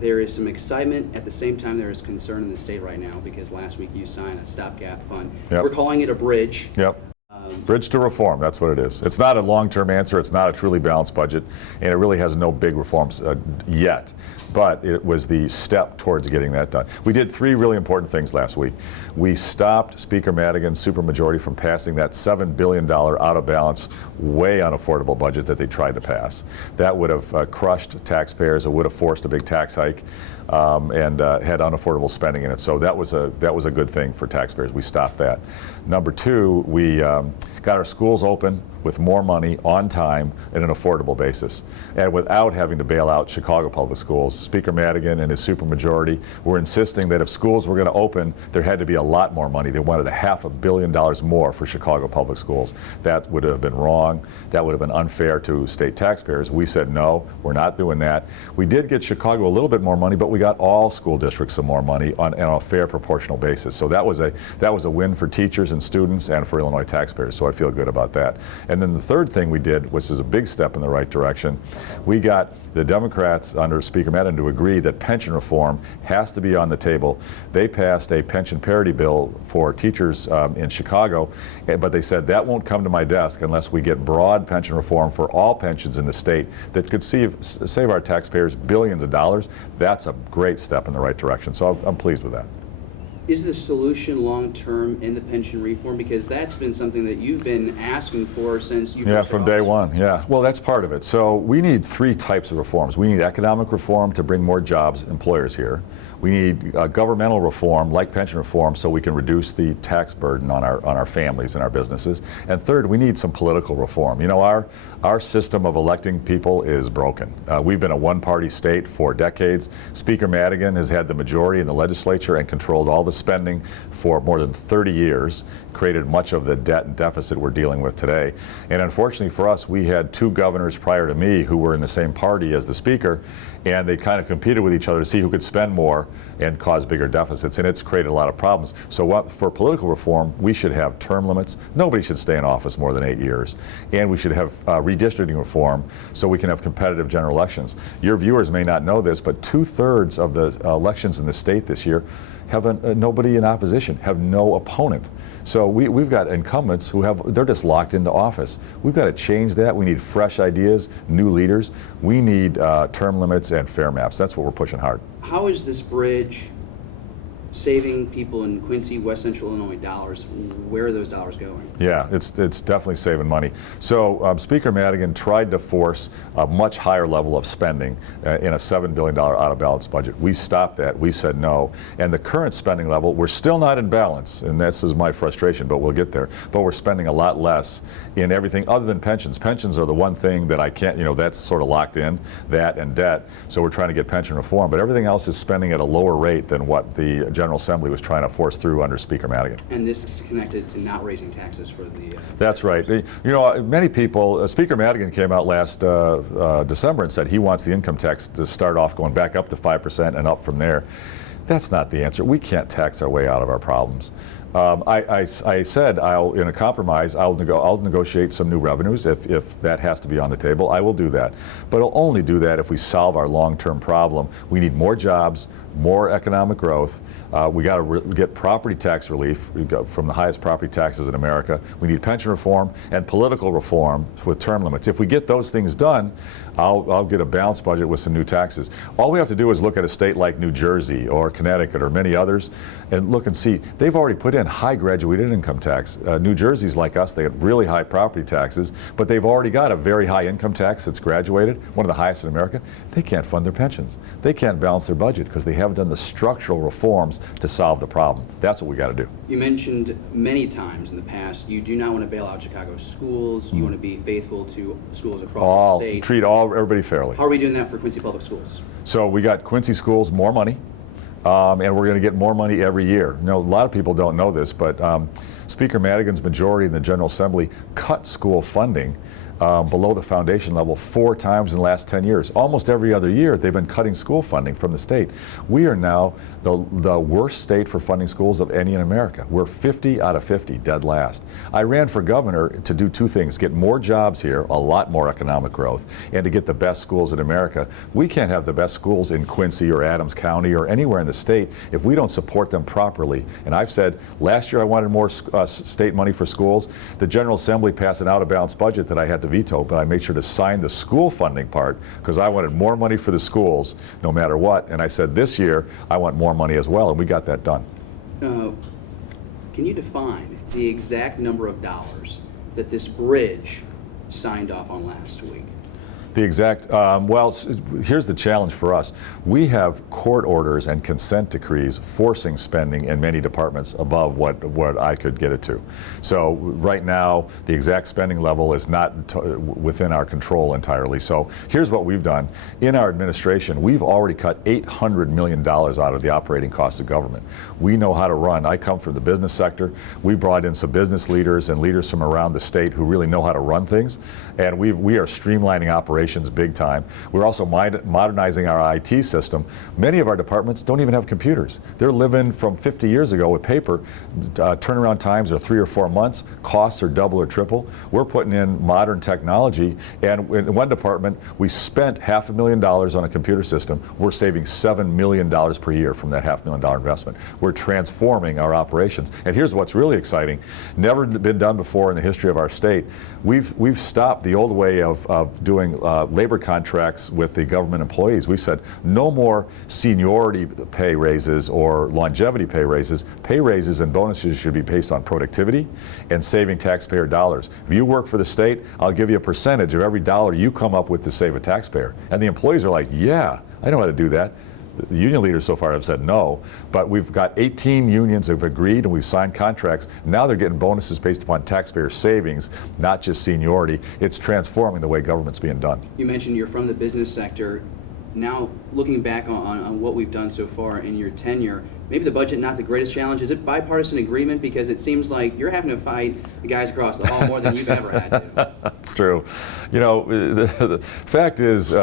There is some excitement. At the same time, there is concern in the state right now because last week you signed a stopgap fund. Yep. We're calling it a bridge. Yep. Bridge to reform, that's what it is. It's not a long-term answer, it's not a truly balanced budget, and it really has no big reforms yet. But it was the step towards getting that done. We did three really important things last week. We stopped Speaker Madigan's supermajority from passing that $7 billion out-of-balance, way unaffordable budget that they tried to pass. That would have crushed taxpayers, it would have forced a big tax hike, and had unaffordable spending in it. So that was a good thing for taxpayers. We stopped that. Number two, we got our schools open with more money on time at an affordable basis, and without having to bail out Chicago public schools. Speaker Madigan and his supermajority were insisting that if schools were going to open, there had to be a lot more money. They wanted $500 million more for Chicago public schools. That would have been wrong. That would have been unfair to state taxpayers. We said no, we're not doing that. We did get Chicago a little bit more money, but we got all school districts some more money on a fair proportional basis. So that was a win for teachers and students and for Illinois taxpayers. So I feel good about that. And then the third thing we did, which is a big step in the right direction, we got the Democrats under Speaker Madigan to agree that pension reform has to be on the table. They passed a pension parity bill for teachers in Chicago, but they said that won't come to my desk unless we get broad pension reform for all pensions in the state that could save our taxpayers billions of dollars. That's a great step in the right direction, so I'm pleased with that. Is the solution long-term in the pension reform? Because that's been something that you've been asking for since you Yeah, from day one, yeah. Well, that's part of it. So we need three types of reforms. We need economic reform to bring more jobs, employers here. We need governmental reform, like pension reform, so we can reduce the tax burden on our families and our businesses. And third, we need some political reform. You know, our system of electing people is broken. We've been a one-party state for decades. Speaker Madigan has had the majority in the legislature and controlled all the spending for more than 30 years, created much of the debt and deficit we're dealing with today. And unfortunately for us, we had two governors prior to me who were in the same party as the speaker, and they kind of competed with each other to see who could spend more and cause bigger deficits, and it's created a lot of problems. So for political reform, we should have term limits. Nobody should stay in office more than 8 years. And we should have redistricting reform so we can have competitive general elections. Your viewers may not know this, but 2/3 of the elections in the state this year have nobody in opposition, have no opponent. So we've got incumbents who they're just locked into office. We've got to change that. We need fresh ideas, new leaders. We need term limits and fair maps. That's what we're pushing hard. How is this bridge saving people in Quincy, West Central Illinois dollars? Where are those dollars going? Yeah, it's definitely saving money. So Speaker Madigan tried to force a much higher level of spending in a $7 billion out-of-balance budget. We stopped that. We said no. And the current spending level, we're still not in balance, and this is my frustration, but we'll get there. But we're spending a lot less in everything other than pensions. Pensions are the one thing that I can't, that's sort of locked in, that and debt. So we're trying to get pension reform. But everything else is spending at a lower rate than what the General Assembly was trying to force through under Speaker Madigan. And this is connected to not raising taxes for the... That's right. Many people, Speaker Madigan came out last December and said he wants the income tax to start off going back up to 5% and up from there. That's not the answer. We can't tax our way out of our problems. I said in a compromise, I'll negotiate some new revenues if that has to be on the table. I will do that. But I'll only do that if we solve our long-term problem. We need more jobs, more economic growth. We got to get property tax relief from the highest property taxes in America. We need pension reform and political reform with term limits. If we get those things done, I'll get a balanced budget with some new taxes. All we have to do is look at a state like New Jersey or Connecticut or many others and look and see they've already put in high graduated income tax. New Jersey's like us, they have really high property taxes, but they've already got a very high income tax that's graduated, one of the highest in America. They can't fund their pensions. They can't balance their budget because they haven't done the structural reforms to solve the problem. That's what we got to do. You mentioned many times in the past you do not want to bail out Chicago schools. You want to be faithful to schools across the state. Treat everybody fairly. How are we doing that for Quincy Public Schools? So we got Quincy schools more money. And we're going to get more money every year. A lot of people don't know this, but Speaker Madigan's majority in the General Assembly cut school funding below the foundation level 4 times in the last 10 years. Almost every other year, they've been cutting school funding from the state. We are now the worst state for funding schools of any in America. We're 50 out of 50, dead last. I ran for governor to do 2 things: get more jobs here, a lot more economic growth, and to get the best schools in America. We can't have the best schools in Quincy or Adams County or anywhere in the state if we don't support them properly. And I've said last year I wanted more state money for schools. The General Assembly passed an out-of-balance budget that I had to veto, but I made sure to sign the school funding part because I wanted more money for the schools no matter what. And I said this year I want more money as well, and we got that done. Can you define the exact number of dollars that this bridge signed off on last week? The exact, well, here's the challenge for us. We have court orders and consent decrees forcing spending in many departments above what I could get it to. So right now, the exact spending level is not within our control entirely. So here's what we've done. In our administration, we've already cut $800 million out of the operating costs of government. We know how to run. I come from the business sector. We brought in some business leaders and leaders from around the state who really know how to run things. And we are streamlining operations big time. We're also modernizing our IT system. Many of our departments don't even have computers. They're living from 50 years ago with paper. Turnaround times are 3 or 4 months. Costs are double or triple. We're putting in modern technology, and in one department, we spent $500,000 on a computer system. We're saving $7 million per year from that $500,000 investment. We're transforming our operations. And here's what's really exciting. Never been done before in the history of our state. We've stopped the old way of doing labor contracts with the government employees. We've said no more seniority pay raises or longevity pay raises. Pay raises and bonuses should be based on productivity and saving taxpayer dollars. If you work for the state, I'll give you a percentage of every dollar you come up with to save a taxpayer. And the employees are like, yeah, I know how to do that. The union leaders so far have said no, but we've got 18 unions that have agreed and we've signed contracts. Now they're getting bonuses based upon taxpayer savings, not just seniority. It's transforming the way government's being done. You mentioned you're from the business sector. Now, looking back on what we've done so far in your tenure, maybe the budget not the greatest challenge. Is it bipartisan agreement? Because it seems like you're having to fight the guys across the hall more than you've ever had to. It's true. You know, the fact is,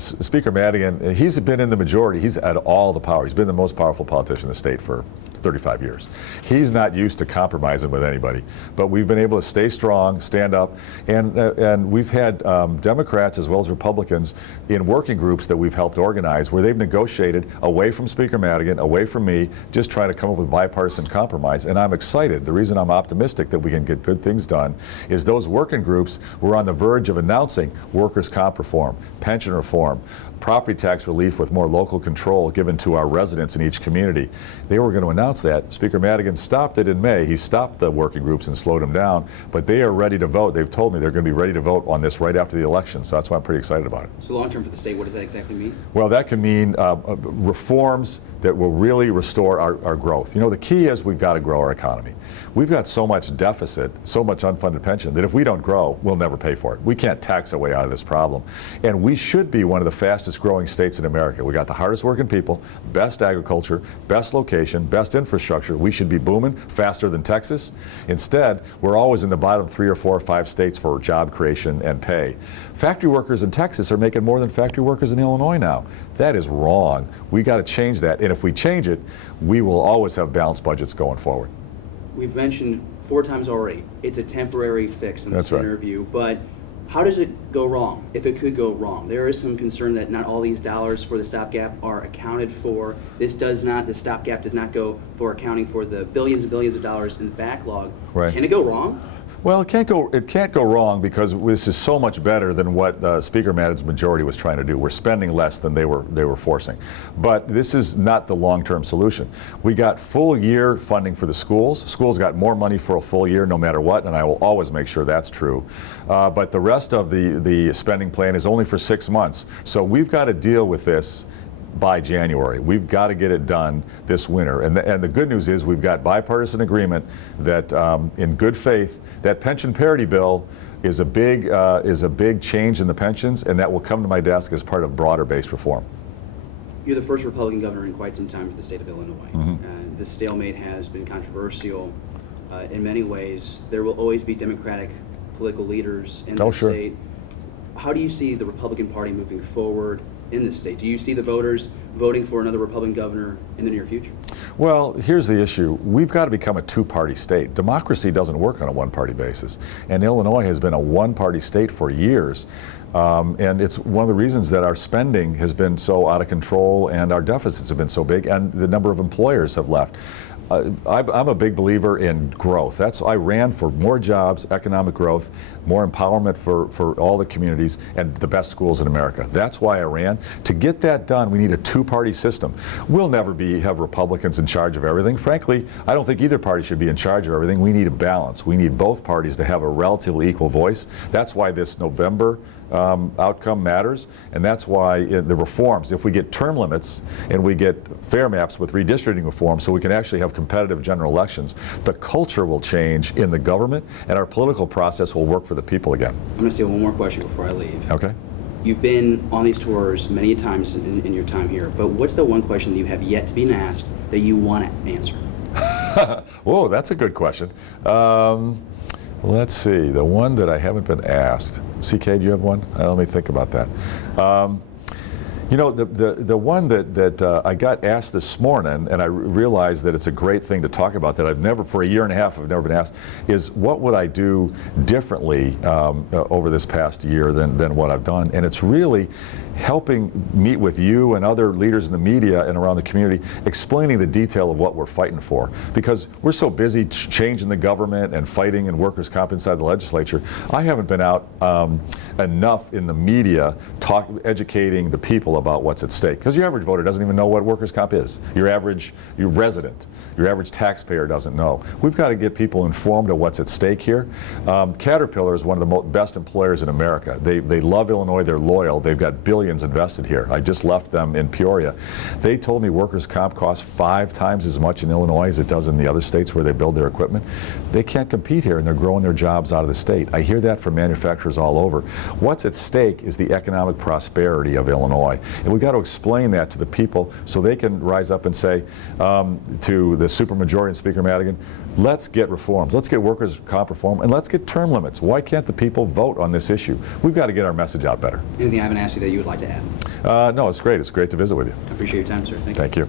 Speaker Madigan, he's been in the majority. He's had all the power. He's been the most powerful politician in the state for 35 years. He's not used to compromising with anybody, but we've been able to stay strong, stand up, and we've had Democrats as well as Republicans in working groups that we've helped organize where they've negotiated away from Speaker Madigan, away from me, just trying to come up with bipartisan compromise. And I'm excited. The reason I'm optimistic that we can get good things done is those working groups were on the verge of announcing workers' comp reform, pension reform, property tax relief with more local control given to our residents in each community. They were going to announce that. Speaker Madigan stopped it in May. He stopped the working groups and slowed them down, but they are ready to vote. They've told me they're going to be ready to vote on this right after the election, so that's why I'm pretty excited about it. So long term for the state, what does that exactly mean? Well, that can mean reforms that will really restore our growth. You know, the key is we've got to grow our economy. We've got so much deficit, so much unfunded pension, that if we don't grow, we'll never pay for it. We can't tax our way out of this problem. And we should be one of the fastest growing states in America. We got the hardest working people, best agriculture, best location, best infrastructure. We should be booming faster than Texas. Instead, we're always in the bottom 3 or 4 or 5 states for job creation and pay. Factory workers in Texas are making more than factory workers in Illinois now. That is wrong. We got to change that. And if we change it, we will always have balanced budgets going forward. We've mentioned 4 times already, it's a temporary fix in this interview, but how does it go wrong, if it could go wrong? There is some concern that not all these dollars for the stopgap are accounted for. The stopgap does not go for accounting for the billions and billions of dollars in the backlog. Right. Can it go wrong? Well, it can't go wrong because this is so much better than what Speaker Madigan's majority was trying to do. We're spending less than they were forcing. But this is not the long-term solution. We got full year funding for the schools. Schools got more money for a full year no matter what, and I will always make sure that's true. But the rest of the spending plan is only for 6 months. So we've got to deal with this by January. We've got to get it done this winter. And the good news is we've got bipartisan agreement that in good faith, that pension parity bill is a big change in the pensions, and that will come to my desk as part of broader based reform. You're the first Republican governor in quite some time for the state of Illinois. Mm-hmm. The stalemate has been controversial. In many ways, there will always be Democratic political leaders in Oh, the sure. state. How do you see the Republican Party moving forward in this state? Do you see the voters voting for another Republican governor in the near future? Well, here's the issue. We've got to become a two-party state. Democracy doesn't work on a one-party basis. And Illinois has been a one-party state for years. And it's one of the reasons that our spending has been so out of control and our deficits have been so big and the number of employers have left. I'm a big believer in growth. I ran for more jobs, economic growth, more empowerment for all the communities, and the best schools in America. That's why I ran. To get that done, we need a two-party system. We'll never have Republicans in charge of everything. Frankly, I don't think either party should be in charge of everything. We need a balance. We need both parties to have a relatively equal voice. That's why this November outcome matters, and that's why the reforms, if we get term limits and we get fair maps with redistricting reforms so we can actually have competitive general elections, the culture will change in the government and our political process will work for the people again. I'm going to steal one more question before I leave. Okay. You've been on these tours many times in your time here, but what's the one question that you have yet to be asked that you want to answer? Whoa, that's a good question. Let's see, the one that I haven't been asked. CK, do you have one? Let me think about that. You know, the one that I got asked this morning, and I realized that it's a great thing to talk about, that I've never, for a year and a half, I've never been asked, is what would I do differently over this past year than what I've done? And it's really helping meet with you and other leaders in the media and around the community, explaining the detail of what we're fighting for. Because we're so busy changing the government and fighting in workers' comp inside the legislature, I haven't been out enough in the media educating the people about what's at stake. Because your average voter doesn't even know what workers' comp is. Your resident, your average taxpayer doesn't know. We've got to get people informed of what's at stake here. Caterpillar is one of the best employers in America. They love Illinois, they're loyal, they've got billions invested here. I just left them in Peoria. They told me workers' comp costs 5 times as much in Illinois as it does in the other states where they build their equipment. They can't compete here and they're growing their jobs out of the state. I hear that from manufacturers all over. What's at stake is the economic prosperity of Illinois. And we've got to explain that to the people so they can rise up and say to the supermajority and Speaker Madigan, let's get reforms. Let's get workers' comp reform and let's get term limits. Why can't the people vote on this issue? We've got to get our message out better. Anything I haven't asked you that you would like to add? No, it's great. It's great to visit with you. I appreciate your time, sir. Thank you. Thank you.